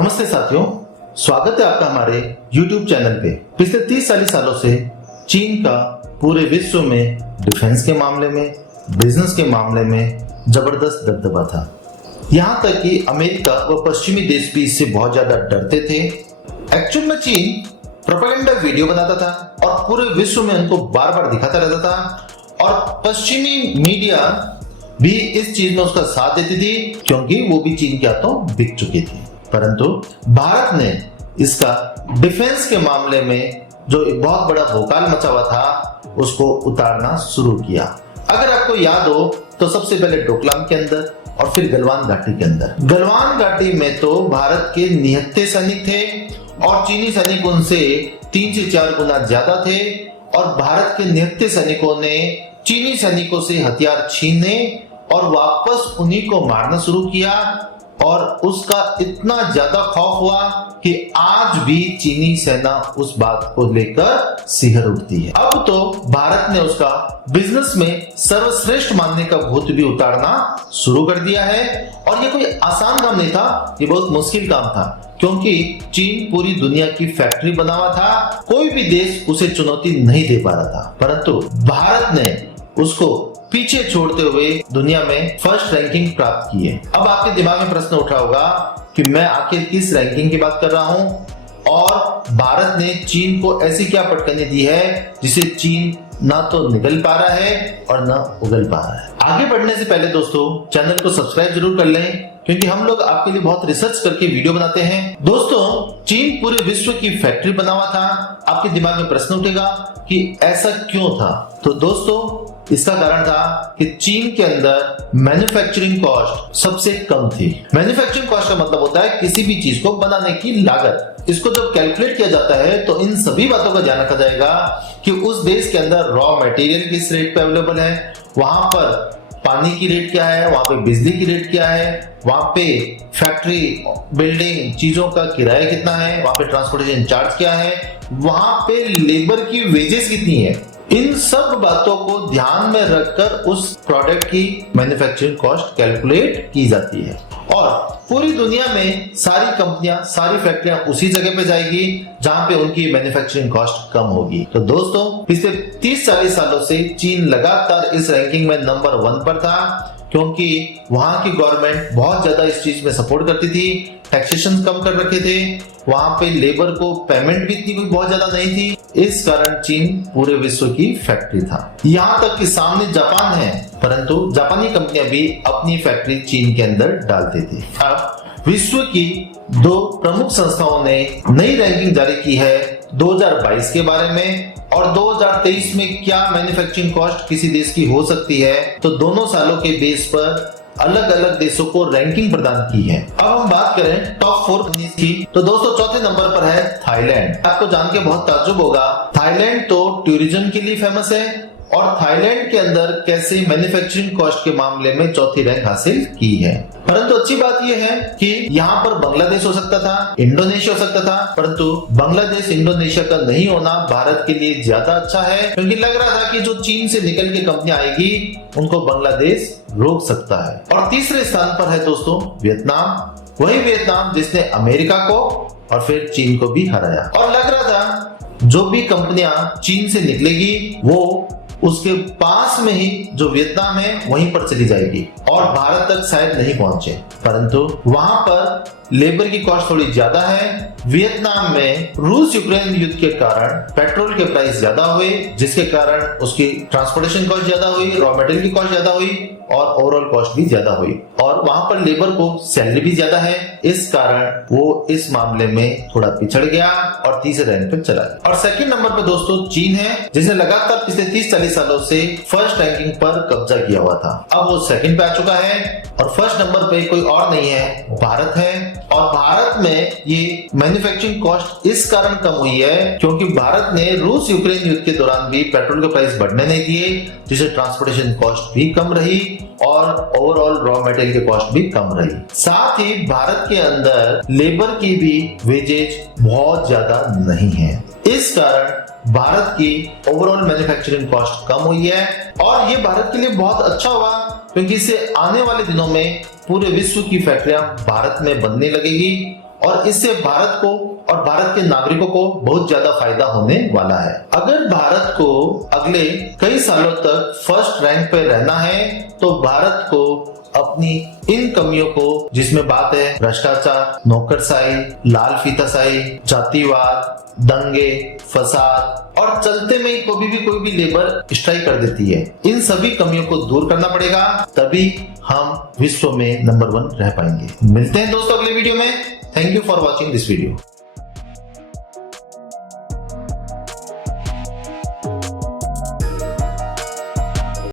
नमस्ते साथियों, स्वागत है आपका हमारे YouTube चैनल पे। पिछले 30-40 सालों से चीन का पूरे विश्व में डिफेंस के मामले में, बिजनेस के मामले में जबरदस्त दबदबा था। यहाँ तक कि अमेरिका व पश्चिमी देश भी इससे बहुत ज्यादा डरते थे। एक्चुअल में चीन प्रोपेगेंडा वीडियो बनाता था और पूरे विश्व में उनको बार बार दिखाता रहता था और पश्चिमी मीडिया भी इस चीज में उसका साथ देती थी क्योंकि वो भी चीन के हाथों बिक चुकी थी। परंतु भारत ने इसका डिफेंस के मामले में जो एक बहुत बड़ा भोकाल मचा हुआ था उसको उतारना शुरू किया। अगर आपको याद हो तो सबसे पहले डोकलाम के अंदर और फिर गलवान घाटी के अंदर। गलवान घाटी में तो भारत के निहत्थे सैनिक थे और चीनी सैनिक उनसे 3 से 4 गुना ज्यादा थे और भारत के निहत्थे सैनिकों ने चीनी सैनिकों से हथियार छीनने और वापस उन्हीं को मारना शुरू किया और उसका इतना ज्यादा खौफ हुआ कि आज भी चीनी सेना उस बात को लेकर सिहर उठती है। अब तो भारत ने उसका बिजनेस में सर्वश्रेष्ठ मानने का भूत भी उतारना शुरू कर दिया है और ये कोई आसान काम नहीं था, ये बहुत मुश्किल काम था क्योंकि चीन पूरी दुनिया की फैक्ट्री बना हुआ था, कोई भी देश उसे चुनौती नहीं दे पा रहा था। परंतु भारत ने उसको पीछे छोड़ते हुए दुनिया में फर्स्ट रैंकिंग प्राप्त की है। अब आपके दिमाग में प्रश्न उठा होगा कि मैं आखिर किस रैंकिंग की बात कर रहा हूं और भारत ने चीन को ऐसी क्या पटकनी दी है जिसे चीन ना तो निगल पा रहा है और ना उगल पा रहा है। आगे बढ़ने से पहले दोस्तों चैनल को सब्सक्राइब जरूर कर लें क्योंकि हम लोग आपके लिए बहुत रिसर्च करके वीडियो बनाते हैं। दोस्तों चीन पूरे विश्व की फैक्ट्री बना हुआ था। आपके दिमाग में प्रश्न उठेगा कि ऐसा क्यों था? तो दोस्तों इसका कारण था कि चीन के अंदर मैन्युफैक्चरिंग कॉस्ट सबसे कम थी। मैन्युफैक्चरिंग कॉस्ट का मतलब होता है किसी भी चीज को बनाने की लागत। इसको जब कैलकुलेट किया जाता है तो इन सभी बातों का ध्यान रखा जाएगा कि उस देश के अंदर रॉ मटेरियल किस रेट पे अवेलेबल है, वहां पर पानी की रेट क्या है, वहां पे बिजली की रेट क्या है, वहां पे फैक्ट्री बिल्डिंग चीजों का किराया कितना है, वहां पे ट्रांसपोर्टेशन चार्ज क्या है, वहां पे लेबर की वेजेस कितनी है। इन सब बातों को ध्यान में रखकर उस प्रोडक्ट की मैन्युफैक्चरिंग कॉस्ट कैलकुलेट की जाती है और पूरी दुनिया में सारी कंपनियां, सारी फैक्ट्रियां उसी जगह पे जाएगी जहां पे उनकी मैन्युफैक्चरिंग कॉस्ट कम होगी। तो दोस्तों पिछले 30-40 सालों से चीन लगातार इस रैंकिंग में नंबर 1 पर था क्योंकि वहां की गवर्नमेंट बहुत ज्यादा इस चीज में सपोर्ट करती थी, टैक्सेशन कम कर रखे थे, वहां पे लेबर को पेमेंट भी इतनी कोई बहुत ज्यादा नहीं थी। इस कारण चीन पूरे विश्व की फैक्ट्री था। यहाँ तक कि सामने जापान है परंतु जापानी कंपनियां भी अपनी फैक्ट्री चीन के अंदर डालती थी। अब विश्व की 2 प्रमुख संस्थाओं ने नई रैंकिंग जारी की है 2022 के बारे में और 2023 में क्या मैन्युफैक्चरिंग कॉस्ट किसी देश की हो सकती है। तो दोनों सालों के बेस पर अलग अलग देशों को रैंकिंग प्रदान की है। अब हम बात करें टॉप 4 कंट्रीज की तो दोस्तों चौथे नंबर पर है थाईलैंड। आपको जान के बहुत ताज्जुब होगा, थाईलैंड तो टूरिज्म के लिए फेमस है और थाईलैंड के अंदर कैसे मैन्युफैक्चरिंग कॉस्ट के मामले में चौथी रैंक हासिल की है। परंतु अच्छी बात यह है कि यहाँ पर बांग्लादेश हो सकता था, इंडोनेशिया हो सकता था, परंतु बांग्लादेश इंडोनेशिया का नहीं होना भारत के लिए ज्यादा अच्छा है क्योंकि लग रहा था कि जो चीन से निकल के कंपनियां आएगी उनको बांग्लादेश रोक सकता है। और तीसरे स्थान पर है दोस्तों वियतनाम, वही वियतनाम जिसने अमेरिका को और फिर चीन को भी हराया और लग रहा था जो भी कंपनियां चीन से निकलेगी वो उसके पास में ही जो वियतनाम है वहीं पर चली जाएगी और भारत तक शायद नहीं पहुंचे। परंतु वहां पर लेबर की कॉस्ट थोड़ी ज्यादा है। वियतनाम में रूस यूक्रेन युद्ध के कारण पेट्रोल के प्राइस ज्यादा हुए जिसके कारण उसकी ट्रांसपोर्टेशन कॉस्ट ज्यादा हुई, रॉ मटेरियल की कॉस्ट ज्यादा हुई और ओवरऑल कॉस्ट भी ज्यादा हुई और वहां पर लेबर को सैलरी भी ज्यादा है। इस कारण वो इस मामले में थोड़ा पिछड़ गया और तीसरे रैंक पर चला गया। और सेकंड नंबर पर दोस्तों चीन है जिसने लगातार पिछले 30-40 सालों से फर्स्ट रैंकिंग पर कब्जा किया हुआ था। अब वो सेकंड पे आ चुका है और फर्स्ट नंबर पे कोई और नहीं है, भारत है। और भारत में ये मैन्युफैक्चरिंग कॉस्ट इस कारण कम हुई है क्योंकि भारत ने रूस यूक्रेन युद्ध के दौरान भी पेट्रोल के प्राइस बढ़ने नहीं दिए जिससे ट्रांसपोर्टेशन कॉस्ट भी कम रही और ओवरऑल रॉ मटेरियल की कॉस्ट भी कम रही। साथ ही भारत के अंदर लेबर की भी वेजेज बहुत ज्यादा नहीं है। इस कारण भारत की ओवरऑल मैन्युफैक्चरिंग कॉस्ट कम हुई है और ये भारत के लिए बहुत अच्छा हुआ क्योंकि इससे आने वाले दिनों में पूरे विश्व की फैक्ट्रियां भारत में बनने लगेगी और इससे भारत को और भारत के नागरिकों को बहुत ज्यादा फायदा होने वाला है। अगर भारत को अगले कई सालों तक फर्स्ट रैंक पे रहना है तो भारत को अपनी इन कमियों को, जिसमें बात है भ्रष्टाचार, नौकरशाही, लाल फीताशाही, जातिवाद, दंगे, फसाद और चलते में ही कोई भी लेबर स्ट्राइक कर देती है, इन सभी कमियों को दूर करना पड़ेगा, तभी हम विश्व में नंबर 1 रह पाएंगे। मिलते हैं दोस्तों अगले वीडियो में। Thank you for watching this video.